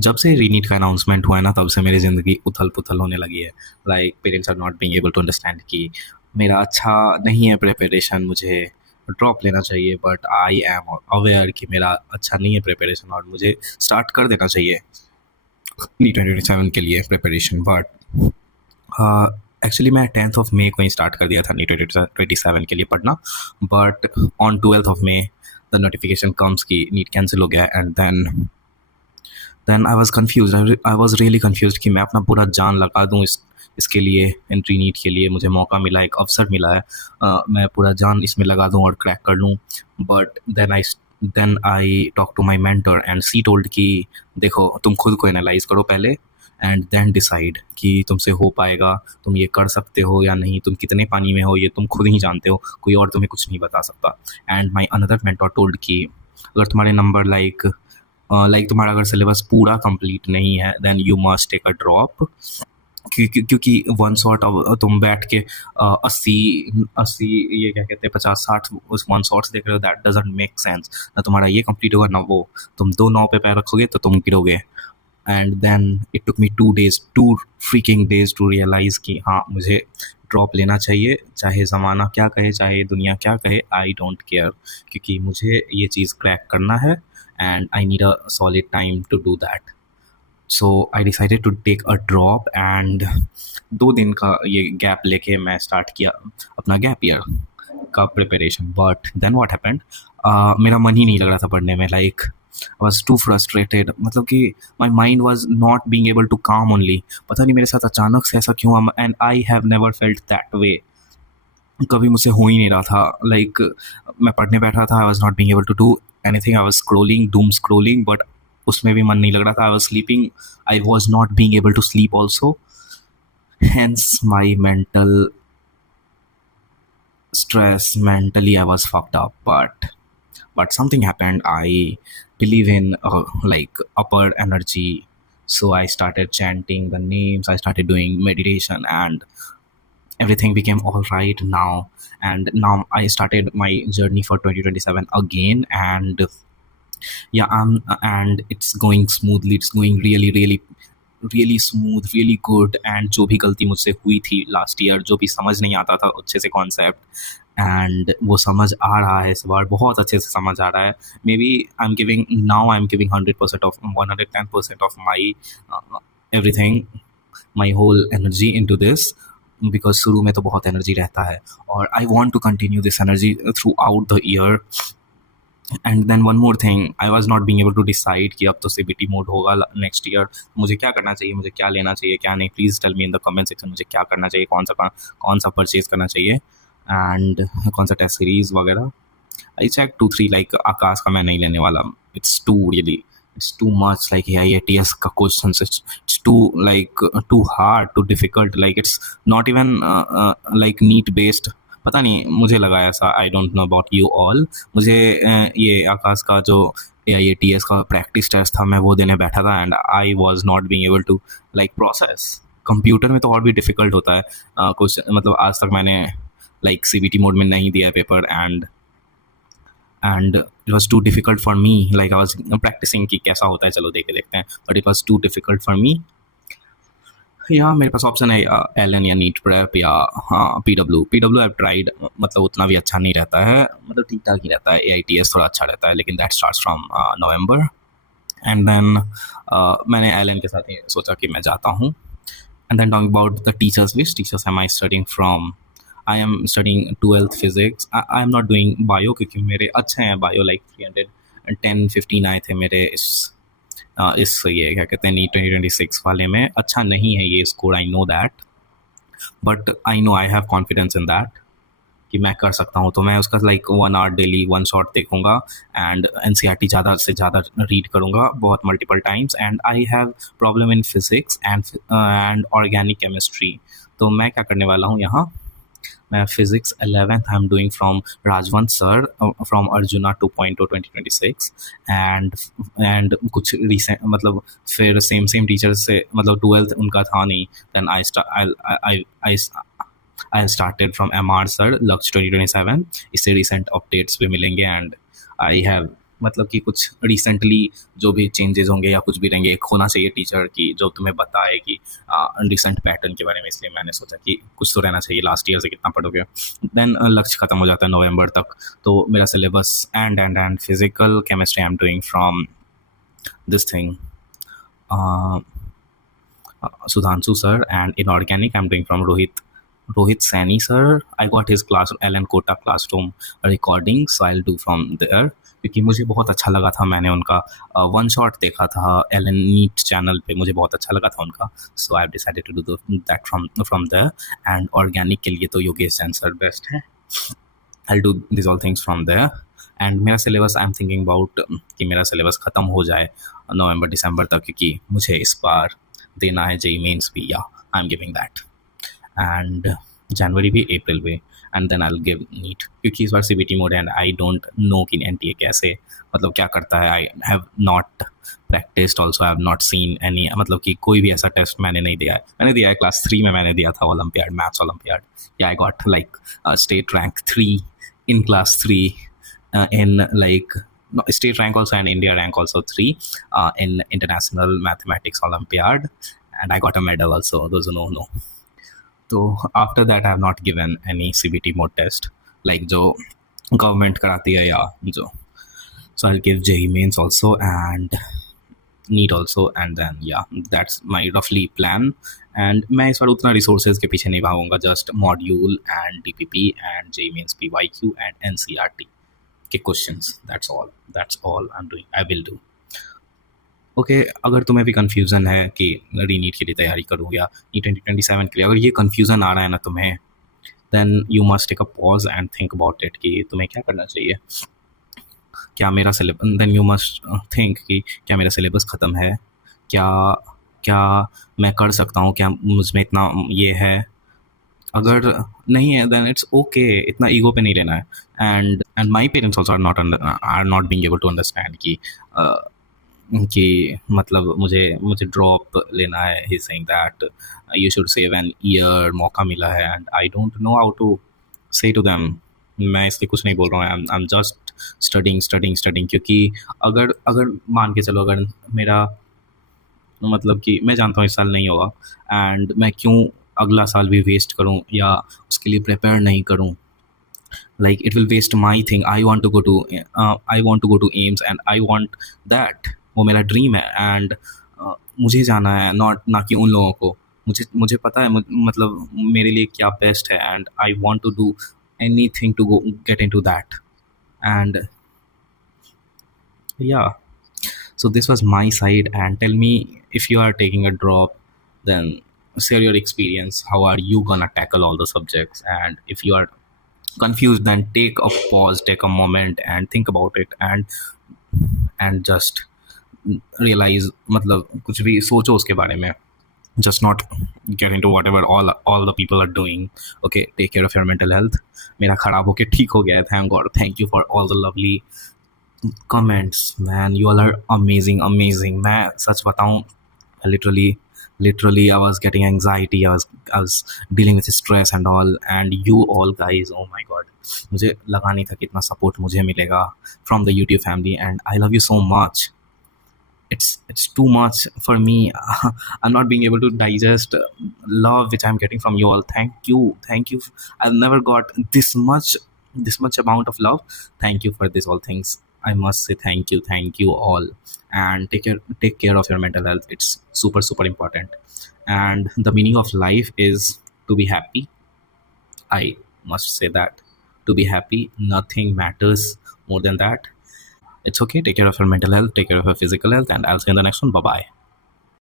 जब से रीनीट का अनाउंसमेंट हुआ है ना, तब से मेरी ज़िंदगी उथल-पुथल होने लगी है। Like parents are not being able to understand कि मेरा अच्छा नहीं है प्रिपरेशन, मुझे ड्रॉप लेना चाहिए। बट आई एम अवेयर कि मेरा अच्छा नहीं है प्रिपरेशन और मुझे स्टार्ट कर देना चाहिए नीट 2027 के लिए प्रिपरेशन। बट एक्चुअली मैं 10th ऑफ मे को ही स्टार्ट कर दिया था नीट 2027 के लिए पढ़ना। But on 12th of May the notification comes कि नीट कैंसिल हो गया। And then I was confuse, I was really confuse कि मैं अपना पूरा जान लगा दूँ इसके लिए, एंट्री नीट के लिए मुझे मौका मिला, एक अवसर मिला है, मैं पूरा जान इसमें लगा दूँ और क्रैक कर लूँ। But then I talk to my mentor and she told कि देखो तुम खुद को एनालाइज करो पहले एंड देन डिसाइड कि तुमसे हो पाएगा, तुम ये कर सकते हो या नहीं, तुम कितने पानी में हो ये तुम खुद ही जानते हो, कोई और तुम्हें कुछ नहीं बता सकता। And my another mentor told कि अगर तुम्हारे नंबर लाइक तुम्हारा अगर सिलेबस पूरा कंप्लीट नहीं है then you must take a drop. क्योंकि वन शॉट अब तुम बैठ के 80 ये क्या कहते हैं 50-60 उस वन शॉट्स देख रहे हो, दैट डजंट मेक सेंस। ना तुम्हारा ये कंप्लीट होगा ना वो, तुम दो नाव पे पैर रखोगे तो तुम गिरोगे। And then it took me 2 days, 2 freaking days to realise कि हाँ मुझे ड्रॉप लेना चाहिए, चाहे ज़माना क्या कहे, चाहे दुनिया क्या कहे, आई डोंट केयर, क्योंकि मुझे ये चीज़ क्रैक करना है and I need a solid time to do that. So I decided to take a drop and 2 दिन का ये गैप लेके मैं स्टार्ट किया अपना गैप ईयर का preparation. But then what happened, मेरा मन ही नहीं लग रहा था पढ़ने में। Like I was too frustrated, मतलब कि my mind was not being able to calm only. पता नहीं मेरे साथ अचानक से ऐसा क्यों, and I have never felt that way. कभी मुझसे हो ही नहीं रहा था। लाइक मैं पढ़ने बैठा था, I was not being able to do anything, I was scrolling, doom scrolling, but उसमें भी मन नहीं लग रहा था। I was sleeping, I was not being able to sleep also, hence my mental stress, mentally I was fucked up. But something happened. I believe in like upper energy, so I started chanting the names, I started doing meditation, and everything became all right now. And now I started my journey for 2027 again, and yeah, and it's going smoothly, it's going really really really smooth, really good. And जो भी गलती मुझसे हुई थी last year, जो भी समझ नहीं आता था अच्छे से कॉन्सेप्ट, एंड वो समझ आ रहा है इस बार, बहुत अच्छे से समझ आ रहा है। Maybe I am giving 100% of 110% of my everything, my whole energy into this, because शुरू में तो बहुत एनर्जी रहता है और I want to continue this energy throughout the year. And then one more thing, I was not being able to decide कि अब तो सीबीटी मोड होगा नेक्स्ट ईयर, मुझे क्या करना चाहिए, मुझे क्या लेना चाहिए, क्या नहीं। Please tell me in the comment section मुझे क्या करना चाहिए, कौन सा परचेज करना चाहिए, एंड कौन सा टेस्ट सीरीज़ वगैरह। आई चेक 2-3, लाइक आकाश का मैं नहीं लेने वाला, it's too really, it's too much, like IITS का question, it's too like too hard, too difficult, like it's not even like NEET based. पता नहीं, मुझे लगा ऐसा, I don't know about you all. मुझे ये आकाश का जो AIATS का प्रैक्टिस टेस्ट था, मैं वो देने बैठा था and I was not being able to like process. Computer में तो और भी डिफ़िकल्ट होता है क्वेश्चन, मतलब आज तक मैंने लाइक CBT मोड में नहीं दिया है paper, and it was too difficult for me. Like I was practicing कि कैसा होता है, चलो देख देखते हैं, but it was too difficult for me. या मेरे पास ऑप्शन है LN या नीट प्रेप या हाँ PW आई ट्राइड, मतलब उतना भी अच्छा नहीं रहता है, मतलब ठीक ठाक ही रहता है। AITS थोड़ा अच्छा रहता है, लेकिन that starts from November. And then मैंने LN के साथ ही सोचा कि मैं जाता हूँ। And then talking about the teachers, which teachers am I studying from, I am studying 12th physics. I am not doing bio, क्योंकि मेरे अच्छे हैं बायो, लाइक 310-15 आए थे मेरे इस ये क्या कहते हैं नीट 2026 वाले में। अच्छा नहीं है ये score, I know that, but I know I have confidence in that कि मैं कर सकता हूँ। तो मैं उसका लाइक 1 hour डेली 1 शॉट देखूँगा एंड NCERT ज़्यादा से ज़्यादा रीड करूँगा, बहुत multiple times. And I have problem in physics and organic chemistry. तो मैं क्या करने वाला हूँ यहाँ, मैं physics 11th I am doing from Rajwant sir, from arjuna 2.0 2026। And कुछ रिसेंट, मतलब फिर सेम टीचर से, मतलब 12th उनका था नहीं, then I started from MR sir Lakshya 2027। इससे रिसेंट अपडेट्स भी मिलेंगे एंड आई हैव मतलब कि कुछ रिसेंटली जो भी चेंजेस होंगे या कुछ भी रहेंगे, एक होना चाहिए टीचर की जो तुम्हें बताए कि रिसेंट पैटर्न के बारे में। इसलिए मैंने सोचा कि कुछ तो रहना चाहिए, लास्ट ईयर से कितना पढ़ोगे। देन लक्ष्य खत्म हो जाता है नवंबर तक, तो मेरा syllabus and physical chemistry I am doing from this thing Sudhanshu sir, and in organic I'm doing from Rohit Saini sir. I got his class Ellen Kota classroom recording, so I'll do from there क्योंकि मुझे बहुत अच्छा लगा था। मैंने उनका one shot देखा था एलन नीट चैनल पे, मुझे बहुत अच्छा लगा था उनका, so I have decided to do that from there. And organic के लिए तो योगेश जैन सर बेस्ट है। I do this all things from there. And मेरा syllabus I am thinking about कि मेरा सिलेबस ख़त्म हो जाए नवंबर दिसंबर तक, क्योंकि मुझे इस बार देना है जेई मेंस भी, या I am giving that. And जनवरी भी, अप्रैल भी, and then I will give NEET, क्योंकि इस बार सीबीटी मोड है एंड आई डोंट नो कि एनटीए कैसे मतलब क्या करता है। I have not practised also, I have not seen any, मतलब कि कोई भी ऐसा टेस्ट मैंने नहीं दिया है। मैंने दिया है क्लास 3 में, मैंने दिया था ओलंपियाड, मैथ्स ओलंपियाड, या I got like state rank 3 in class 3 in like no, state rank also and India rank also 3 in international mathematics olympiad, and I got a medal also, those who know. So after that I have not given any CBT mode test like जो government कराती है या जो, so I'll give JEE mains also and NEET also, and then yeah, that's my roughly plan. And मैं इस बार उतना resources के पीछे नहीं भागूंगा, just module and DPP and JEE mains PYQ and NCERT के questions, that's all I am doing, I will do. Okay, अगर तुम्हें भी कन्फ्यूज़न है कि रीनीट के लिए तैयारी करूँ या ई 2027 के लिए, अगर ये कन्फ्यूज़न आ रहा है ना तुम्हें, then you must take a pause and think about it कि तुम्हें क्या करना चाहिए। क्या मेरा syllabus, then you must think कि क्या मेरा सिलेबस ख़त्म है, क्या मैं कर सकता हूँ, क्या मुझमें इतना ये है। अगर नहीं है देन इट्स ओके, इतना ईगो पे नहीं लेना है। And my parents also are not being able to understand कि मतलब मुझे ड्रॉप लेना है। He saying that you should save an year, मौका मिला है, and I don't know how to say to them. मैं इसलिए कुछ नहीं बोल रहा हूँ, आई एम जस्ट स्टडिंग, क्योंकि अगर मान के चलो, अगर मेरा मतलब कि मैं जानता हूँ इस साल नहीं होगा, एंड मैं क्यों अगला साल भी वेस्ट करूँ या उसके लिए प्रिपेयर नहीं करूँ। Like it will waste my thing. I want to go to AIIMS and I want that, वो मेरा ड्रीम है, एंड मुझे जाना है, ना कि उन लोगों को। मुझे पता है मतलब मेरे लिए क्या बेस्ट है, and I want to do anything to go get into that, and yeah. So this was my side, and tell me if you are taking a drop, then share your experience. How are you gonna tackle all the subjects? And if you are confused, then take a pause, take a moment, and think about it, and just realize, मतलब कुछ भी सोचो उसके बारे में. Just not get into whatever all the people are doing. Okay, take care of your mental health. मेरा खराब होके ठीक हो गया है, thank God. Thank you for all the lovely comments, man. You all are amazing. मैं सच बताऊं, literally I was getting anxiety, I was dealing with stress and all, and you all guys, oh my God, मुझे लगा नहीं था कि इतना support मुझे मिलेगा from the YouTube family, and I love you so much. It's too much for me. I'm not being able to digest love which I'm getting from you all. Thank you. I've never got this much amount of love. Thank you for this all things. I must say thank you all, and take care of your mental health. It's super important, and the meaning of life is to be happy. I must say that, to be happy, nothing matters more than that. It's okay. Take care of your mental health, take care of your physical health, and I'll see you in the next one. Bye bye.